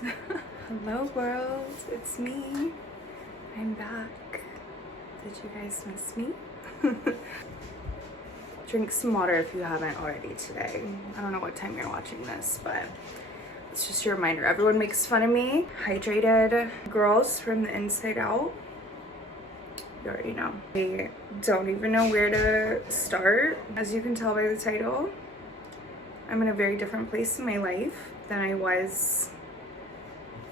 Hello world, it's me. I'm back. Did you guys miss me? Drink some water if you haven't already today. I don't know what time you're watching this, but it's just a reminder. Everyone makes fun of me. Hydrated girls from the inside out. You already know. I don't even know where to start. As you can tell by the title, I'm in a very different place in my life than I was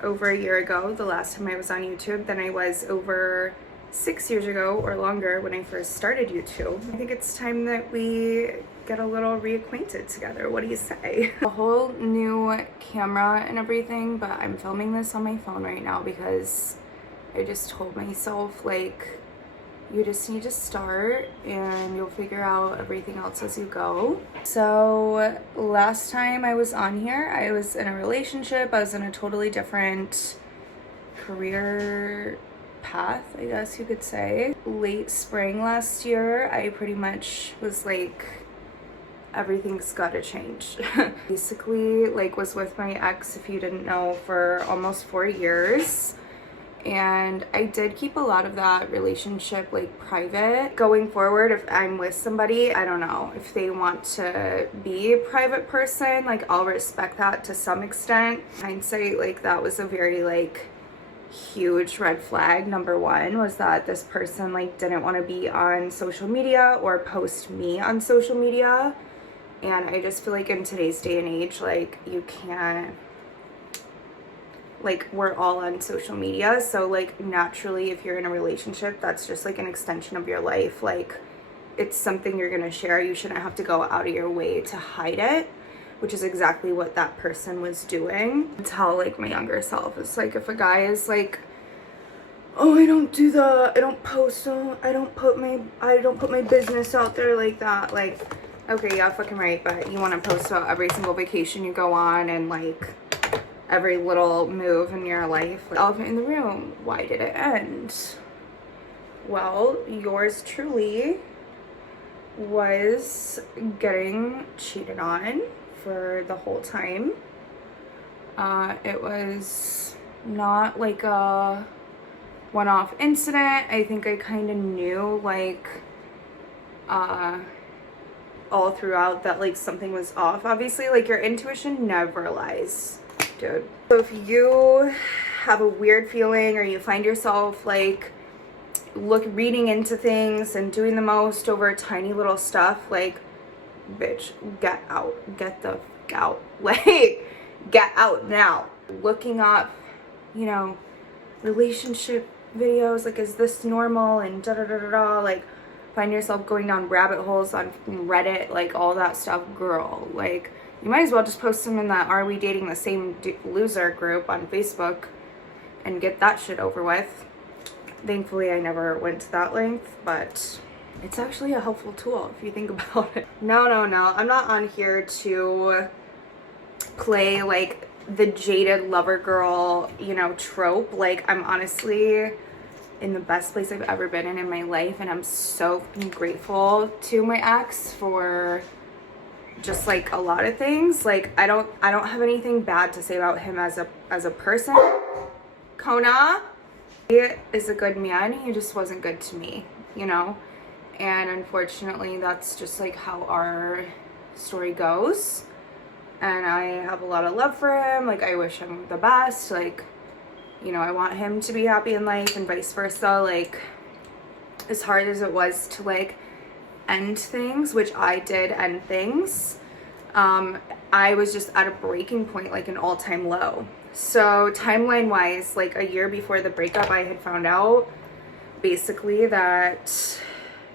over a year ago, the last time I was on YouTube, than I was over 6 years ago or longer when I first started YouTube. I think it's time that we get a little reacquainted together. What do you say? A whole new camera and everything, but I'm filming this on my phone right now because I just told myself, like, you just need to start and you'll figure out everything else as you go. So last time I was on here, I was in a relationship. I was in a totally different career path, I guess you could say. Late spring last year, I pretty much was like, everything's gotta change. Basically, like, was with my ex, if you didn't know, for almost 4 years. And I did keep a lot of that relationship like private. Going forward, if I'm with somebody, I don't know, if they want to be a private person, like, I'll respect that to some extent. Hindsight, like, that was a very like huge red flag. Number one was that this person like didn't want to be on social media or post me on social media. And I just feel like in today's day and age, like, you can't, like, we're all on social media, so like naturally if you're in a relationship, that's just like an extension of your life. Like, it's something you're gonna share. You shouldn't have to go out of your way to hide it, which is exactly what that person was doing. Tell like my younger self, it's like, if a guy is like, oh, I don't do that, I don't post, I don't put my business out there like that, like, okay, yeah, fucking right, but you want to post about every single vacation you go on and like every little move in your life. Elephant in the room, why did it end? Well, yours truly was getting cheated on for the whole time. It was not like a one-off incident. I think I kind of knew, like, all throughout that like something was off. Obviously, like, your intuition never lies, dude. So if you have a weird feeling or you find yourself like reading into things and doing the most over tiny little stuff, like, bitch, get out, get the fuck out, like, get out now. Looking up, you know, relationship videos, like, is this normal, and da da da da da, like, find yourself going down rabbit holes on Reddit, like, all that stuff. Girl, like, you might as well just post them in that Are We Dating the Same Loser group on Facebook and get that shit over with. Thankfully, I never went to that length, but it's actually a helpful tool if you think about it. No, I'm not on here to play like the jaded lover girl, you know, trope. Like, I'm honestly in the best place I've ever been in my life, and I'm so grateful to my ex for just like a lot of things. Like, I don't have anything bad to say about him as a person. Kona, he is a good man, he just wasn't good to me, you know, and unfortunately that's just like how our story goes. And I have a lot of love for him. Like, I wish him the best. Like, you know, I want him to be happy in life and vice versa. Like, as hard as it was to like end things, which I did end things, I was just at a breaking point, like an all-time low. So timeline wise, like a year before the breakup, I had found out basically that,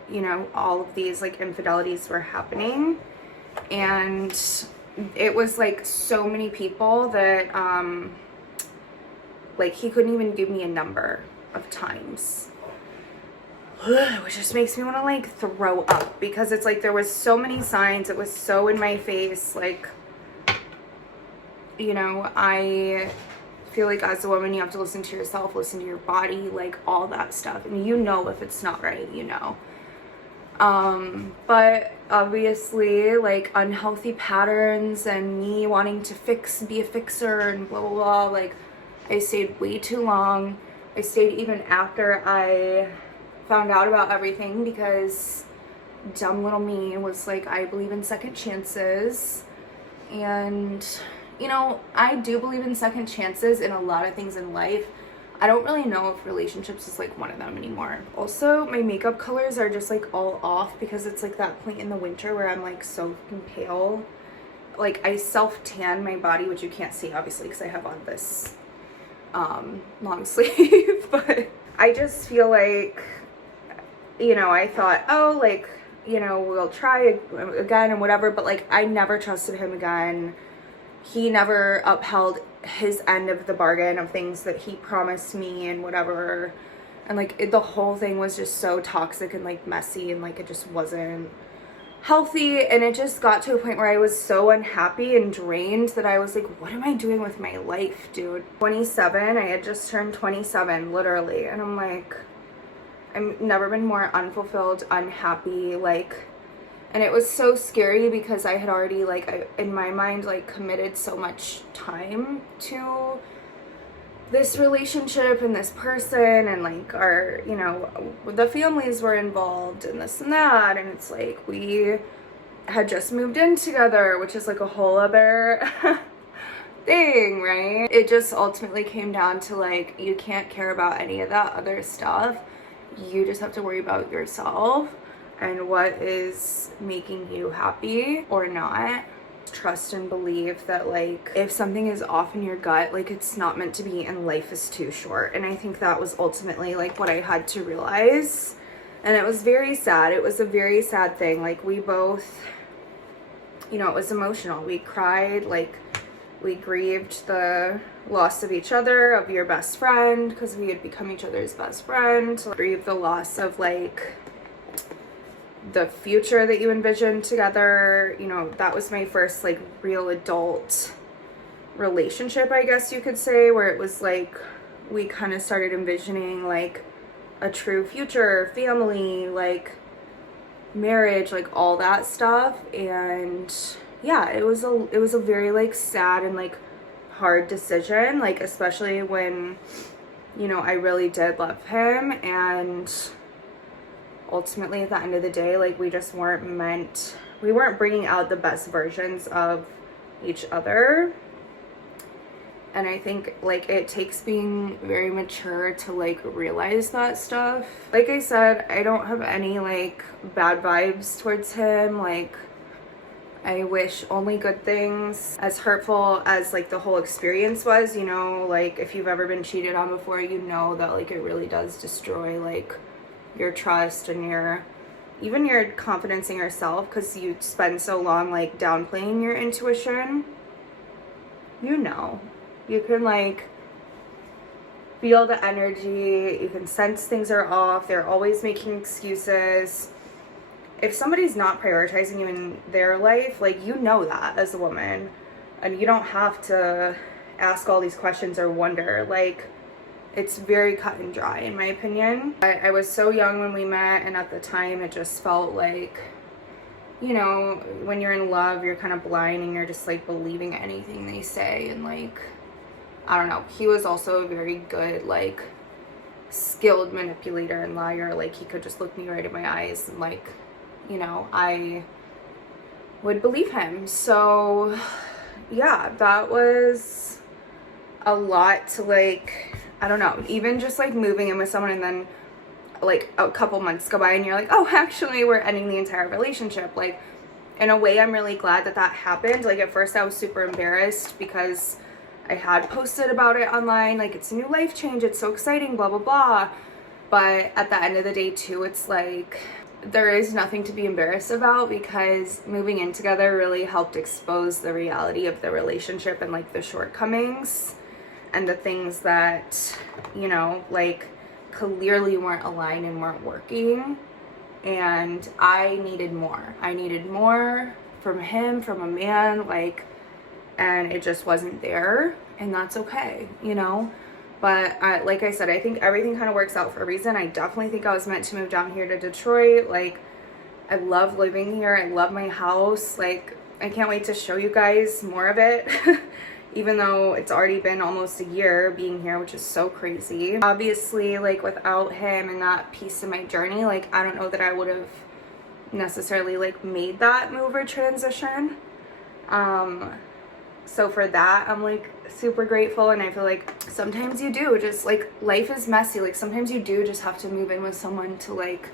you know, all of these like infidelities were happening, and it was like so many people that like he couldn't even give me a number of times, which just makes me want to like throw up, because it's like there was so many signs, it was so in my face. Like, you know, I feel like as a woman you have to listen to yourself, listen to your body, like all that stuff, and you know if it's not right, you know. But obviously, like, unhealthy patterns and me wanting to be a fixer and blah, blah, blah, like, I stayed way too long. I stayed even after I found out about everything because dumb little me was like, I believe in second chances. And, you know, I do believe in second chances in a lot of things in life. I don't really know if relationships is like one of them anymore. Also, my makeup colors are just like all off because it's like that point in the winter where I'm like so fucking pale. Like, I self-tan my body, which you can't see obviously because I have on this long sleeve, but I just feel like, you know, I thought, oh, like, you know, we'll try again and whatever, but like, I never trusted him again. He never upheld his end of the bargain of things that he promised me and whatever, and like the whole thing was just so toxic and like messy, and like it just wasn't healthy, and it just got to a point where I was so unhappy and drained that I was like, what am I doing with my life, dude? 27, I had just turned 27 literally, and I'm like, I've never been more unfulfilled, unhappy, like. And it was so scary because I had already, like, in my mind, like, committed so much time to this relationship and this person, and, like, our, you know, the families were involved and this and that, and it's like, we had just moved in together, which is, like, a whole other thing, right? It just ultimately came down to, like, you can't care about any of that other stuff. You just have to worry about yourself and what is making you happy or not. Trust and believe that, like, if something is off in your gut, like, it's not meant to be and life is too short. And I think that was ultimately, like, what I had to realize. And it was very sad. It was a very sad thing. Like, we both, you know, it was emotional. We cried, like, we grieved the loss of each other, of your best friend, because we had become each other's best friend. Grieved the loss of, like, the future that you envisioned together. You know, that was my first, like, real adult relationship, I guess you could say, where it was like we kind of started envisioning, like, a true future, family, like, marriage, like, all that stuff. And yeah, it was a very, like, sad and, like, hard decision, like, especially when, you know, I really did love him, and ultimately at the end of the day, like, we just we weren't bringing out the best versions of each other. And I think, like, it takes being very mature to, like, realize that stuff. Like I said, I don't have any, like, bad vibes towards him. Like, I wish only good things. As hurtful as, like, the whole experience was, you know, like, if you've ever been cheated on before, you know that, like, it really does destroy, like, your trust and even your confidence in yourself, because you spend so long, like, downplaying your intuition. You know, you can, like, feel the energy, you can sense things are off, they're always making excuses. If somebody's not prioritizing you in their life, like, you know that as a woman, and you don't have to ask all these questions or wonder. Like, it's very cut and dry, in my opinion. I was so young when we met, and at the time it just felt like, you know, when you're in love, you're kind of blind and you're just, like, believing anything they say. And, like, I don't know. He was also a very good, like, skilled manipulator and liar. Like, he could just look me right in my eyes and, like, you know, I would believe him. So yeah, that was a lot to, like, I don't know, even just, like, moving in with someone and then, like, a couple months go by and you're like, oh, actually we're ending the entire relationship. Like, in a way, I'm really glad that happened. Like, at first I was super embarrassed because I had posted about it online, like, it's a new life change, it's so exciting, blah blah blah. But at the end of the day too, it's like, there is nothing to be embarrassed about, because moving in together really helped expose the reality of the relationship and, like, the shortcomings and the things that, you know, like, clearly weren't aligned and weren't working. And I needed more from him, from a man, like, and it just wasn't there, and that's okay, you know. But like I said, I think everything kind of works out for a reason. I definitely think I was meant to move down here to Detroit. Like, I love living here. I love my house. Like, I can't wait to show you guys more of it. Even though it's already been almost a year being here, which is so crazy. Obviously, like, without him and that piece of my journey, like, I don't know that I would have necessarily, like, made that move or transition. So for that, I'm, like, super grateful, and I feel like sometimes you do just, like, life is messy. Like, sometimes you do just have to move in with someone to, like,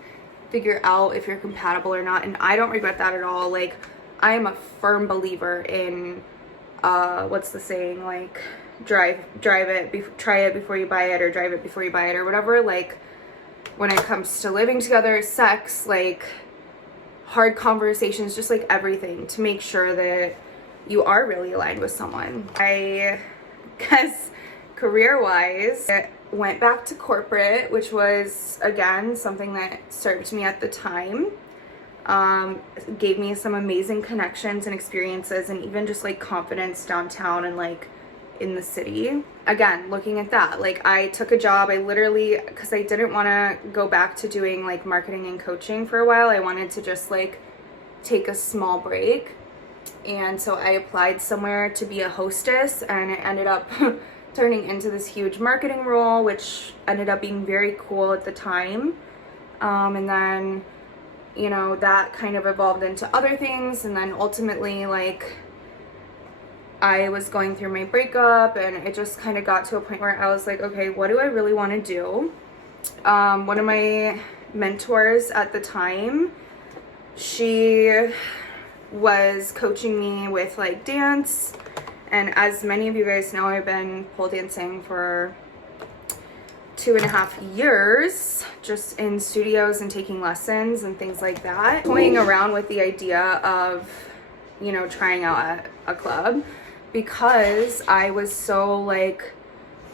figure out if you're compatible or not, and I don't regret that at all. Like, I am a firm believer in what's the saying, like, try it before you buy it, or drive it before you buy it, or whatever. Like, when it comes to living together, sex, like, hard conversations, just like everything, to make sure that you are really aligned with someone. I guess career-wise, I went back to corporate, which was, again, something that served me at the time. Gave me some amazing connections and experiences, and even just like confidence downtown and like in the city. Again, looking at that, like, I took a job, I literally, because I didn't want to go back to doing like marketing and coaching for a while. I wanted to just like take a small break, and so I applied somewhere to be a hostess, and it ended up turning into this huge marketing role, which ended up being very cool at the time. And then, you know, that kind of evolved into other things, and then ultimately, like, I was going through my breakup, and it just kind of got to a point where I was like, okay, what do I really want to do? One of my mentors at the time, she was coaching me with like dance, and as many of you guys know, I've been pole dancing for 2.5 years, just in studios and taking lessons and things like that. Toying around with the idea of, you know, trying out at a club, because I was so like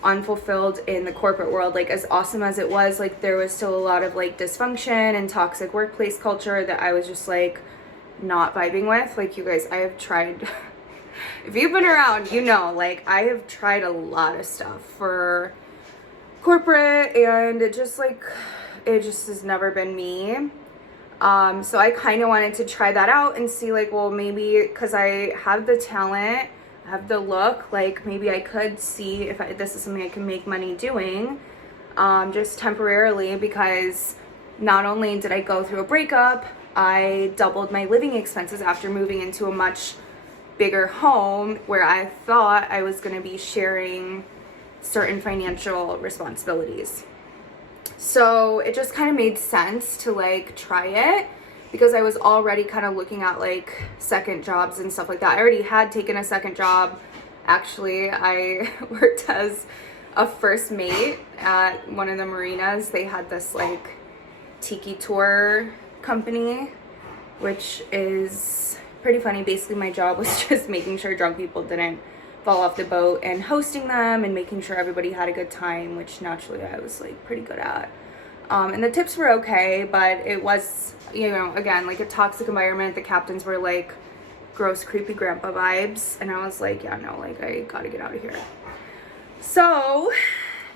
unfulfilled in the corporate world. Like, as awesome as it was, like, there was still a lot of like dysfunction and toxic workplace culture that I was just like not vibing with. Like, you guys, I have tried if you've been around, you know, like, I have tried a lot of stuff for corporate, and it just has never been me. So I kind of wanted to try that out and see, like, well, maybe because I have the talent, I have the look, like, maybe I could see if this is something I can make money doing, just temporarily, because not only did I go through a breakup, I doubled my living expenses after moving into a much bigger home where I thought I was going to be sharing certain financial responsibilities. So it just kind of made sense to like try it, because I was already kind of looking at like second jobs and stuff like that. I already had taken a second job. Actually, I worked as a first mate at one of the marinas. They had this like tiki tour company, which is pretty funny. Basically, my job was just making sure drunk people didn't fall off the boat and hosting them and making sure everybody had a good time, which naturally I was like pretty good at. And the tips were okay, but it was, you know, again, like a toxic environment. The captains were like gross, creepy grandpa vibes, and I was like, yeah, no, like, I gotta get out of here. So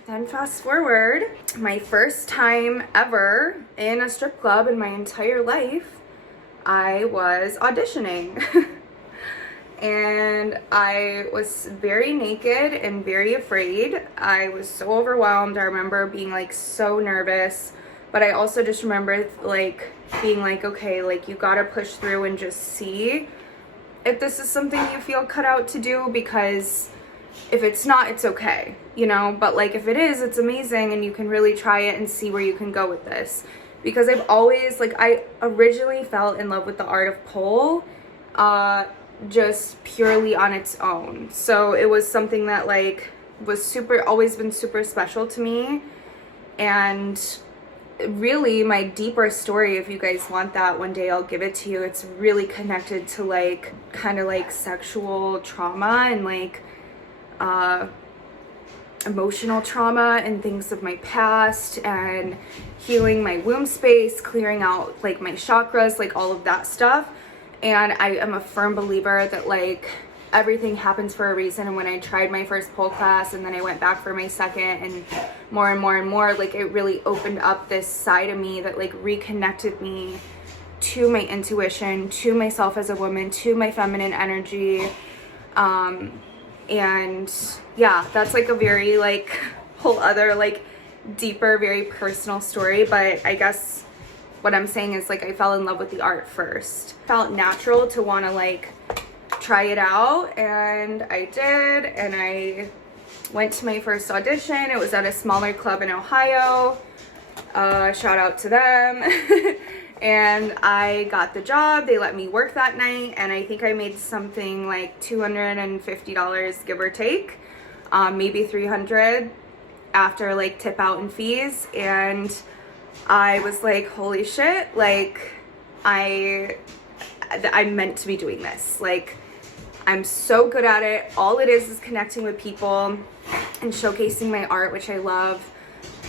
then fast forward, my first time ever in a strip club in my entire life, I was auditioning. And I was very naked and very afraid. I was so overwhelmed. I remember being like so nervous, but I also just remember like being like, okay, like, you gotta push through and just see if this is something you feel cut out to do, because if it's not, it's okay, you know, but like if it is, it's amazing, and you can really try it and see where you can go with this. Because I've always, like, I originally fell in love with the art of pole, just purely on its own. So it was something that like was always been super special to me. And really my deeper story, if you guys want that one day, I'll give it to you. It's really connected to like kind of like sexual trauma and like emotional trauma and things of my past, and healing my womb space, clearing out like my chakras, like all of that stuff. And I am a firm believer that like everything happens for a reason. And when I tried my first pole class, and then I went back for my second, and more, like, it really opened up this side of me that like reconnected me to my intuition, to myself as a woman, to my feminine energy. And yeah, that's like a very like whole other like deeper, very personal story. But I guess what I'm saying is like I fell in love with the art first. Felt natural to want to like try it out, and I did, and I went to my first audition. It was at a smaller club in Ohio. Shout out to them. And I got the job. They let me work that night, and I think I made something like $250 give or take, maybe $300 after like tip out and fees. And I was like, holy shit, like I'm meant to be doing this. Like I'm so good at it. All it is connecting with people and showcasing my art, which I love.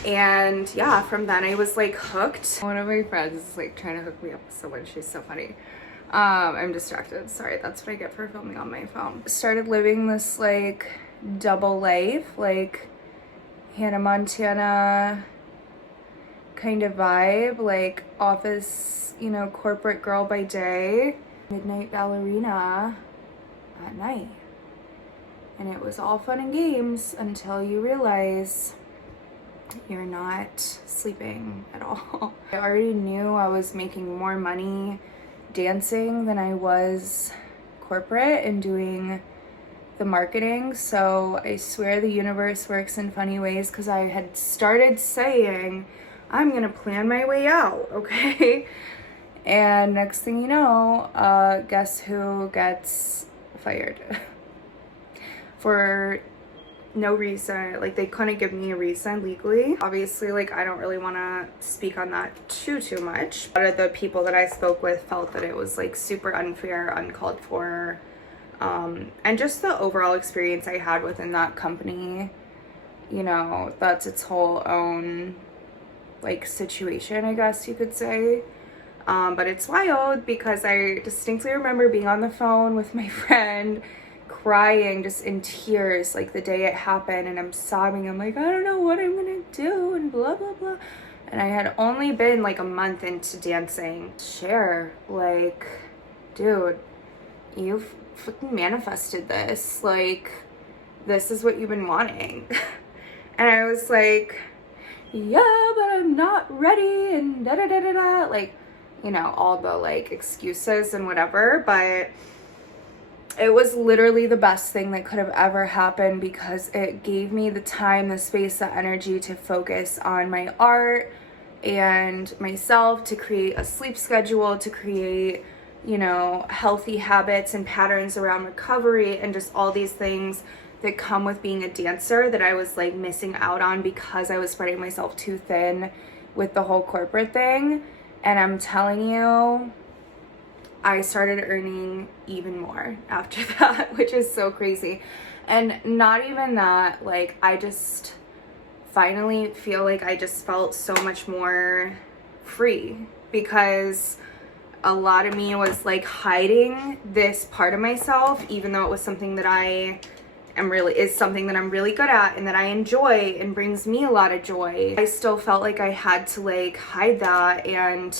And yeah, from then I was like hooked. One of my friends is like trying to hook me up with someone. She's so funny. I'm distracted. Sorry, that's what I get for filming on my phone. Started living this like double life, like Hannah Montana kind of vibe, like office, you know, corporate girl by day, midnight ballerina at night. And it was all fun and games until you realize you're not sleeping at all. I already knew I was making more money dancing than I was corporate and doing the marketing. So I swear the universe works in funny ways, because I had started saying, I'm gonna plan my way out, okay? And next thing you know, guess who gets fired? For no reason. Like they couldn't give me a reason legally. Obviously, like I don't really want to speak on that too much. A lot of the people that I spoke with felt that it was like super unfair, uncalled for, and just the overall experience I had within that company, you know, that's its whole own like situation, I guess you could say. But it's wild because I distinctly remember being on the phone with my friend, crying, just in tears, like the day it happened, and I'm sobbing. I'm like, I don't know what I'm gonna do, and blah blah blah. And I had only been like a month into dancing. Share, like, dude, you've fucking manifested this. Like, this is what you've been wanting. And I was like, yeah, but I'm not ready, and da da da da da, like, you know, all the like excuses and whatever. But it was literally the best thing that could have ever happened, because it gave me the time, the space, the energy to focus on my art and myself, to create a sleep schedule, to create, you know, healthy habits and patterns around recovery, and just all these things that come with being a dancer that I was like missing out on because I was spreading myself too thin with the whole corporate thing. And I'm telling you, I started earning even more after that, which is so crazy. And not even that, like I just finally feel like I just felt so much more free, because a lot of me was like hiding this part of myself, even though it was something that is something that I'm really good at and that I enjoy and brings me a lot of joy. I still felt like I had to like hide that, and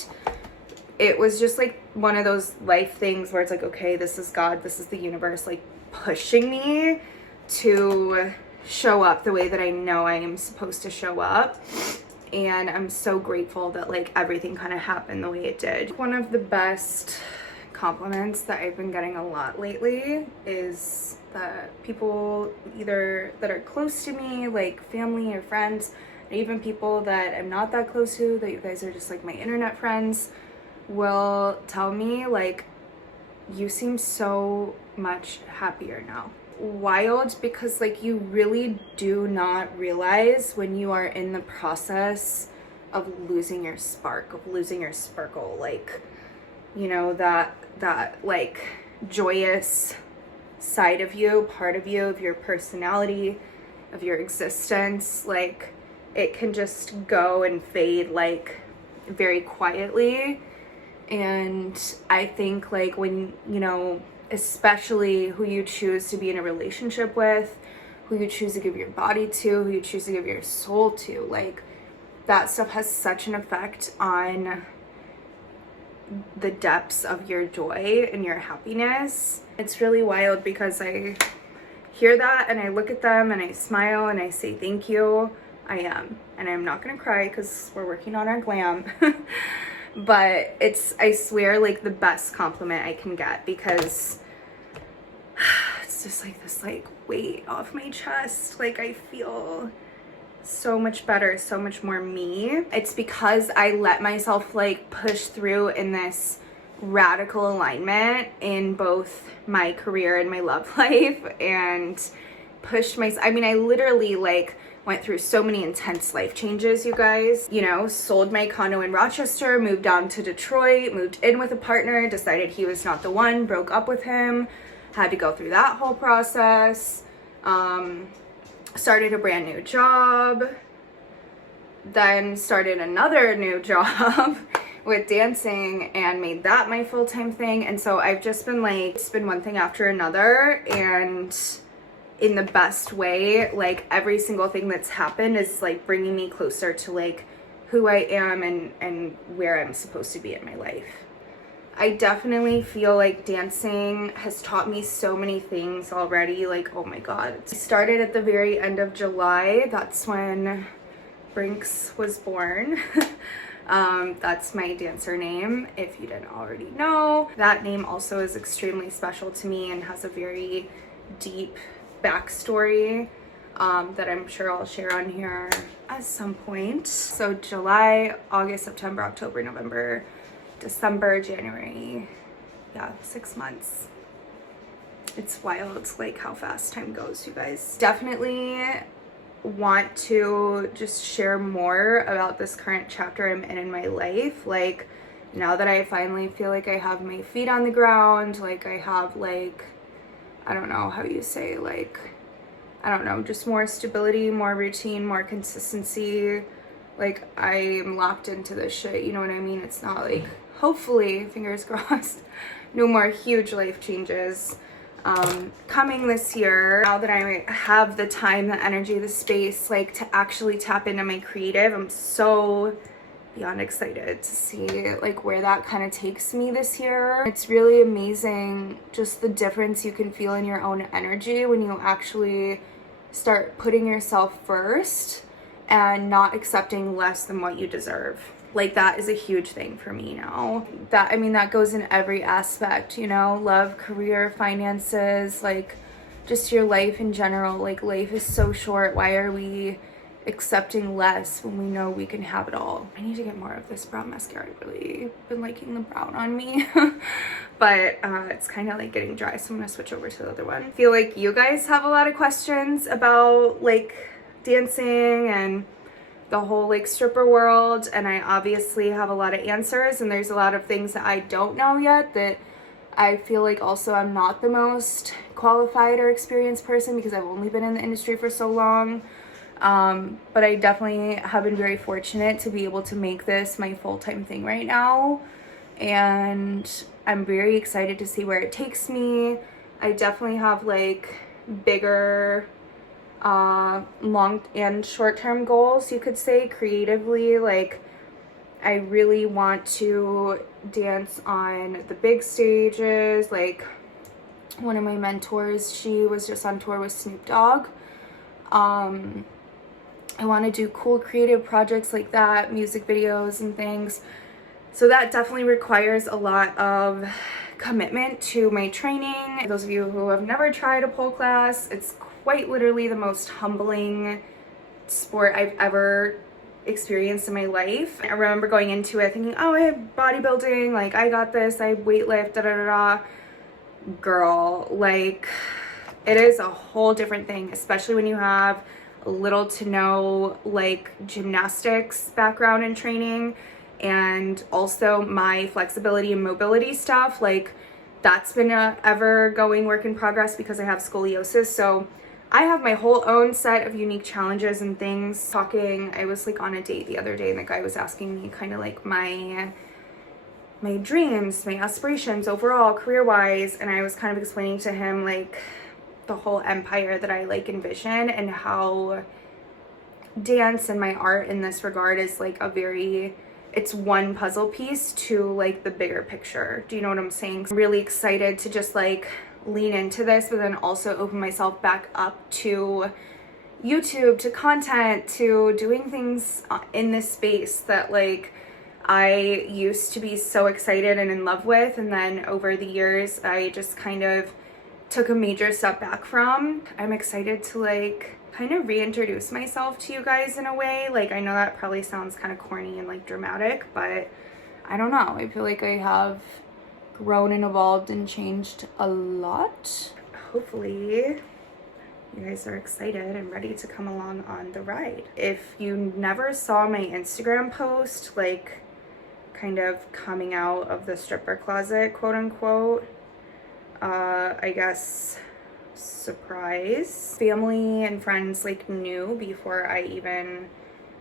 it was just like one of those life things where it's like, okay, this is God, this is the universe like pushing me to show up the way that I know I am supposed to show up. And I'm so grateful that like everything kind of happened the way it did. One of the best compliments that I've been getting a lot lately is that people either that are close to me, like family or friends, and even people that I'm not that close to, that you guys are just like my internet friends, will tell me like, you seem so much happier now. Wild, because like you really do not realize when you are in the process of losing your spark, of losing your sparkle, like, you know, that like joyous side of you, part of you, of your personality, of your existence. Like it can just go and fade like very quietly. And I think like when, you know, especially who you choose to be in a relationship with, who you choose to give your body to, who you choose to give your soul to, like that stuff has such an effect on the depths of your joy and your happiness. It's really wild because I hear that and I look at them and I smile and I say thank you. I am. And I'm not gonna cry because we're working on our glam. But it's, I swear, like the best compliment I can get, because it's just like this like weight off my chest. Like I feel so much better, so much more me. It's because I let myself like push through in this radical alignment in both my career and my love life, and push myself. I mean, I literally like went through so many intense life changes, you guys. You know, sold my condo in Rochester, moved down to Detroit, moved in with a partner, decided he was not the one, broke up with him, had to go through that whole process, started a brand new job, then started another new job with dancing and made that my full-time thing. And so I've just been like, it's been one thing after another, and in the best way. Like every single thing that's happened is like bringing me closer to like who I am and where I'm supposed to be in my life. I definitely feel like dancing has taught me so many things already. Like, oh my God. I started at the very end of July. That's when Brinks was born. That's my dancer name, if you didn't already know. That name also is extremely special to me and has a very deep backstory that I'm sure I'll share on here at some point. So July, August, September, October, November, December, January. Yeah, 6 months. It's wild, like how fast time goes, you guys. Definitely want to just share more about this current chapter I'm in my life. Like now that I finally feel like I have my feet on the ground, like I have like, I don't know how you say, like, I don't know, just more stability, more routine, more consistency. Like I'm locked into this shit, you know what I mean? It's not like, hopefully, fingers crossed, no more huge life changes coming this year. Now that I have the time, the energy, the space, like to actually tap into my creative, I'm so beyond excited to see like where that kind of takes me this year. It's really amazing just the difference you can feel in your own energy when you actually start putting yourself first and not accepting less than what you deserve. Like that is a huge thing for me now. That, I mean, that goes in every aspect, you know, love, career, finances, like just your life in general. Like life is so short. Why are we accepting less when we know we can have it all? I need to get more of this brown mascara. I've really been liking the brown on me. But it's kind of like getting dry, so I'm gonna switch over to the other one. I feel like you guys have a lot of questions about like dancing and the whole like stripper world, and I obviously have a lot of answers, and there's a lot of things that I don't know yet that I feel like also I'm not the most qualified or experienced person because I've only been in the industry for so long. But I definitely have been very fortunate to be able to make this my full-time thing right now, and I'm very excited to see where it takes me. I definitely have like bigger long and short-term goals, you could say, creatively. Like I really want to dance on the big stages. Like one of my mentors, she was just on tour with Snoop Dogg. I want to do cool creative projects like that, music videos and things. So that definitely requires a lot of commitment to my training. Those of you who have never tried a pole class, it's quite literally the most humbling sport I've ever experienced in my life. I remember going into it thinking, oh, I have bodybuilding, like I got this, I weightlift, da da da da. Girl, like it is a whole different thing, especially when you have little to no like gymnastics background and training, and also my flexibility and mobility stuff. Like that's been a ever going work in progress because I have scoliosis. So I have my whole own set of unique challenges and things. I was like on a date the other day and the guy was asking me kind of like my dreams, my aspirations overall career wise, and I was kind of explaining to him like the whole empire that I like envision, and how dance and my art in this regard is like it's one puzzle piece to like the bigger picture. Do you know what I'm saying? I'm really excited to just like lean into this, but then also open myself back up to YouTube, to content, to doing things in this space that like I used to be so excited and in love with, and then over the years I just kind of took a major step back from. I'm excited to like kind of reintroduce myself to you guys in a way. Like, I know that probably sounds kind of corny and like dramatic, but I don't know. I feel like I have grown and evolved and changed a lot. Hopefully you guys are excited and ready to come along on the ride. If you never saw my Instagram post, like kind of coming out of the stripper closet, quote unquote, I guess, surprise. Family and friends like knew before I even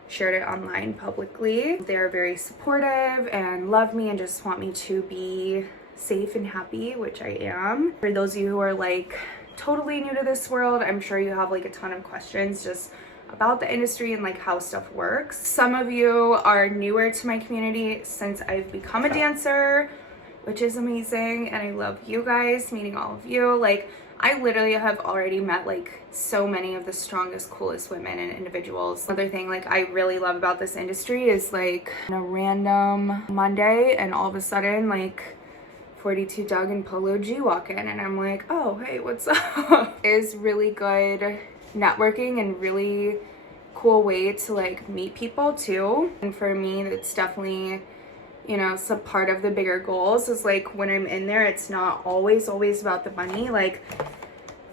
shared it online publicly. They're very supportive and love me and just want me to be safe and happy, which I am. For those of you who are like totally new to this world, I'm sure you have like a ton of questions just about the industry and like how stuff works. Some of you are newer to my community since I've become a dancer, which is amazing, and I love you guys, meeting all of you. Like, I literally have already met like so many of the strongest, coolest women and individuals. Another thing like I really love about this industry is like on a random Monday and all of a sudden like 42 Doug and Polo G walk in and I'm like, oh, hey, what's up? Is really good networking and really cool way to like meet people too. And for me, it's definitely, you know, some part of the bigger goals is like when I'm in there, it's not always about the money. Like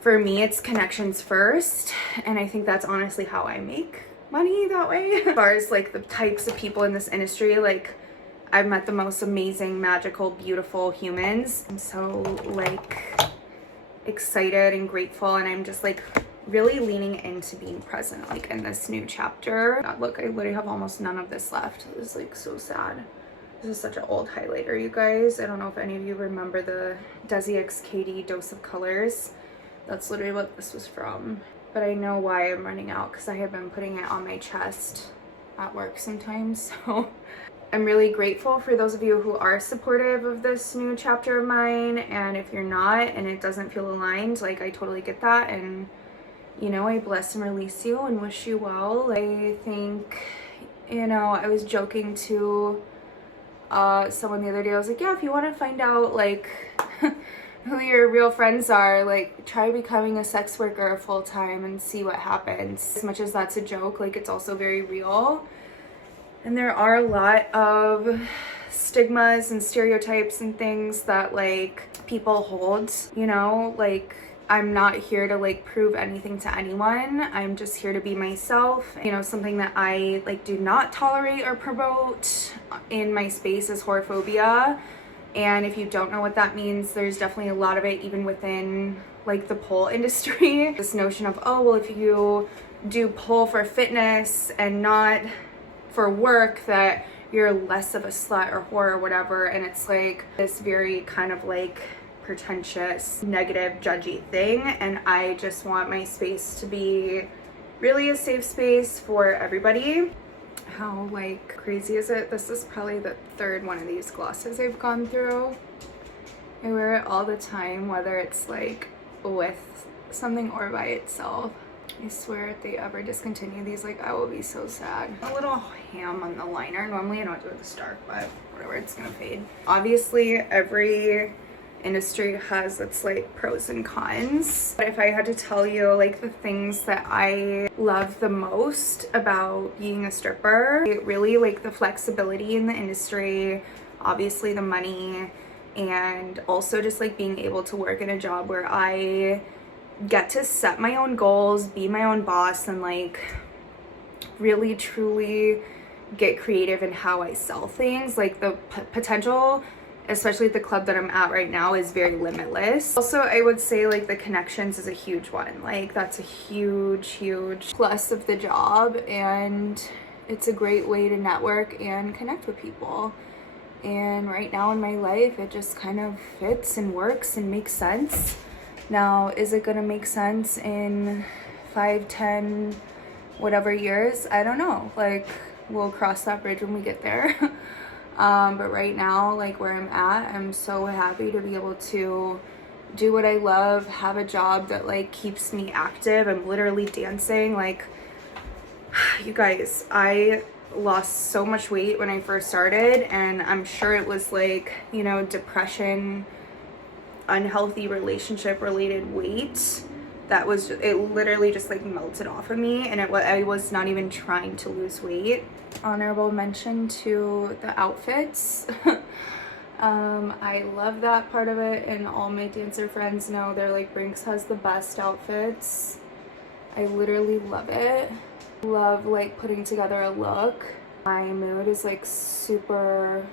for me, it's connections first. And I think that's honestly how I make money that way. As far as like the types of people in this industry, like I've met the most amazing, magical, beautiful humans. I'm so like excited and grateful, and I'm just like really leaning into being present like in this new chapter. God, look, I literally have almost none of this left. It was like so sad. This is such an old highlighter, you guys. I don't know if any of you remember the Desi X KD Dose of Colors. That's literally what this was from. But I know why I'm running out, because I have been putting it on my chest at work sometimes. So I'm really grateful for those of you who are supportive of this new chapter of mine. And if you're not and it doesn't feel aligned, like I totally get that. And you know, I bless and release you and wish you well. I think, you know, I was joking to someone the other day. I was like, yeah, if you want to find out like who your real friends are, like try becoming a sex worker full-time and see what happens. As much as that's a joke, like it's also very real. And there are a lot of stigmas and stereotypes and things that like people hold, you know, like I'm not here to like prove anything to anyone. I'm just here to be myself. You know, something that I like do not tolerate or promote in my space is whorephobia. And if you don't know what that means, there's definitely a lot of it even within like the pole industry. This notion of, oh, well, if you do pole for fitness and not for work, that you're less of a slut or whore or whatever. And it's like this very kind of like pretentious, negative, judgy thing. And I just want my space to be really a safe space for everybody. How like crazy is it? This is probably the third one of these glosses I've gone through. I wear it all the time, whether it's like with something or by itself. I swear if they ever discontinue these, like I will be so sad. A little ham on the liner. Normally I don't do it this dark, but whatever, it's gonna fade. Obviously every industry has its like pros and cons. But if I had to tell you like the things that I love the most about being a stripper, really like the flexibility in the industry, obviously the money, and also just like being able to work in a job where I get to set my own goals, be my own boss, and like really truly get creative in how I sell things. Like the potential, especially at the club that I'm at right now, is very limitless. Also, I would say like the connections is a huge one. Like that's a huge plus of the job, and it's a great way to network and connect with people. And right now in my life, it just kind of fits and works and makes sense. Now, is it gonna make sense in 5, 10, whatever years? I don't know. Like, we'll cross that bridge when we get there. But right now, like where I'm at, I'm so happy to be able to do what I love, have a job that like keeps me active. I'm literally dancing. Like, you guys, I lost so much weight when I first started, and I'm sure it was like, you know, depression, unhealthy relationship related weight that was it literally just like melted off of me, and I was not even trying to lose weight. Honorable mention to the outfits. I love that part of it, and all my dancer friends know they're like, Brinks has the best outfits. I literally love it. Love like putting together a look. My mood is like super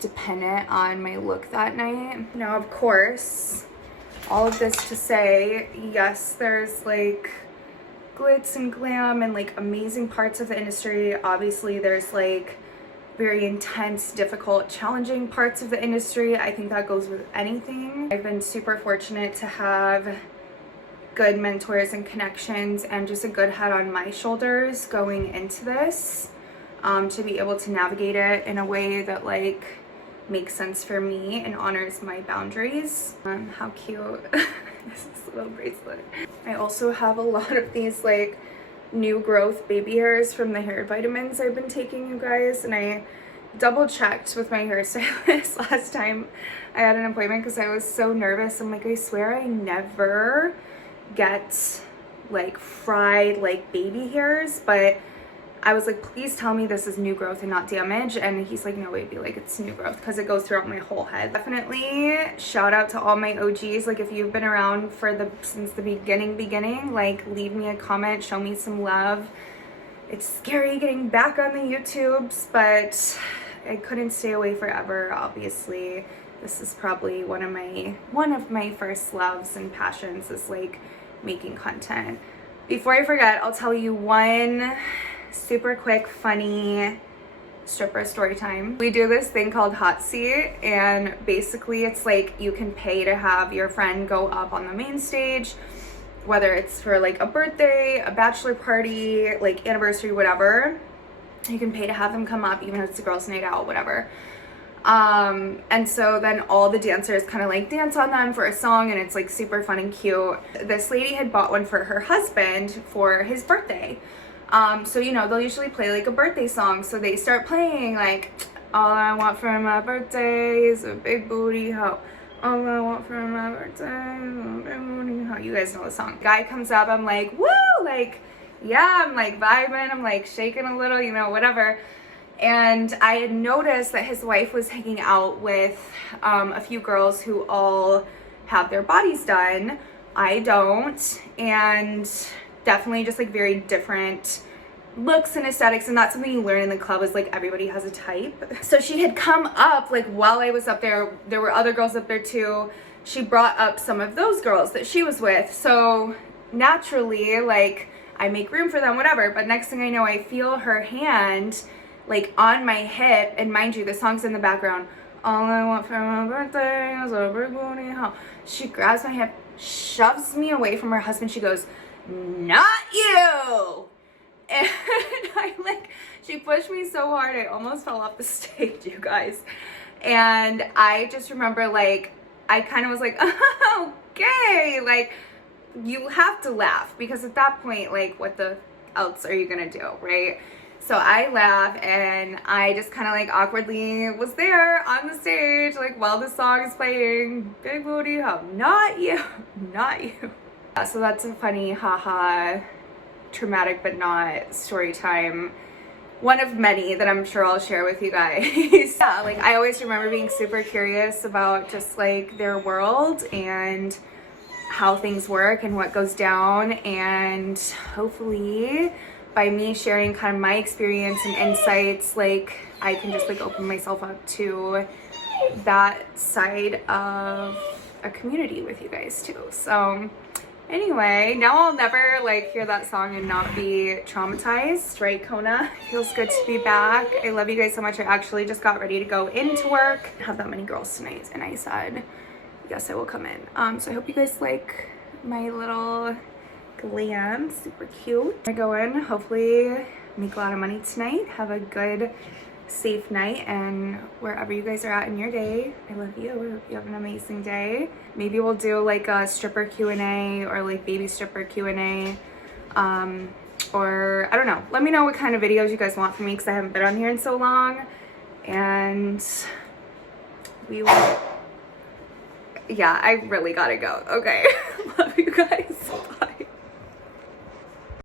dependent on my look that night. Now, of course, all of this to say, yes, there's like glitz and glam and like amazing parts of the industry. Obviously, there's like very intense, difficult, challenging parts of the industry. I think that goes with anything. I've been super fortunate to have good mentors and connections and just a good head on my shoulders going into this, to be able to navigate it in a way that like makes sense for me and honors my boundaries. How cute. This little bracelet. I also have a lot of these like new growth baby hairs from the hair vitamins I've been taking, you guys, and I double checked with my hairstylist last time I had an appointment because I was so nervous. I'm like, I swear I never get like fried like baby hairs, but I was like, please tell me this is new growth and not damage. And he's like, no, baby, like it's new growth because it goes throughout my whole head. Definitely shout out to all my OGs. Like if you've been around for since the beginning, like leave me a comment, show me some love. It's scary getting back on the YouTubes, but I couldn't stay away forever. Obviously, this is probably one of my first loves and passions is like making content. Before I forget, I'll tell you one super quick funny stripper story time. We do this thing called hot seat, and basically it's like you can pay to have your friend go up on the main stage, whether it's for like a birthday, a bachelor party, like anniversary, whatever. You can pay to have them come up, even if it's a girls' night out, whatever. And so then all the dancers kind of like dance on them for a song, and it's like super fun and cute. This lady had bought one for her husband for his birthday. So you know, they'll usually play like a birthday song. So they start playing like, all I want for my birthday is a big booty hoe. All I want for my birthday is a big booty hoe. You guys know the song. Guy comes up, I'm like, woo! Like, yeah, I'm like vibing, I'm like shaking a little, you know, whatever. And I had noticed that his wife was hanging out with a few girls who all have their bodies done. I don't, and definitely just like very different looks and aesthetics, and that's something you learn in the club is like everybody has a type. So she had come up like while I was up there were other girls up there too. She brought up some of those girls that she was with, so naturally like I make room for them, whatever. But next thing I know, I feel her hand like on my hip, and mind you, the song's in the background. All I want for my birthday is a big booty hoe. She grabs my hip, shoves me away from her husband. She goes, not you. And she pushed me so hard I almost fell off the stage, you guys. And I just remember like I kind of was like, oh, okay, like you have to laugh, because at that point, like what the else are you gonna do, right? So I laugh, and I just kind of like awkwardly was there on the stage like while the song is playing, big booty hoe, not you, not you. So that's a funny haha, traumatic but not story time, one of many that I'm sure I'll share with you guys. Yeah, like I always remember being super curious about just like their world and how things work and what goes down, and hopefully by me sharing kind of my experience and insights, like I can just like open myself up to that side of a community with you guys too. So anyway, now I'll never like hear that song and not be traumatized, right, Kona? It feels good to be back. I love you guys so much. I actually just got ready to go into work. I have that many girls tonight, and I said yes, I will come in. So I hope you guys like my little glam, super cute. I go in, hopefully make a lot of money tonight. Have a good, safe night, and wherever you guys are at in your day, I love you. I hope you have an amazing day. Maybe we'll do like a stripper Q&A or like baby stripper Q&A. Or I don't know. Let me know what kind of videos you guys want from me because I haven't been on here in so long. And we will, yeah, I really gotta go. Okay. Love you guys.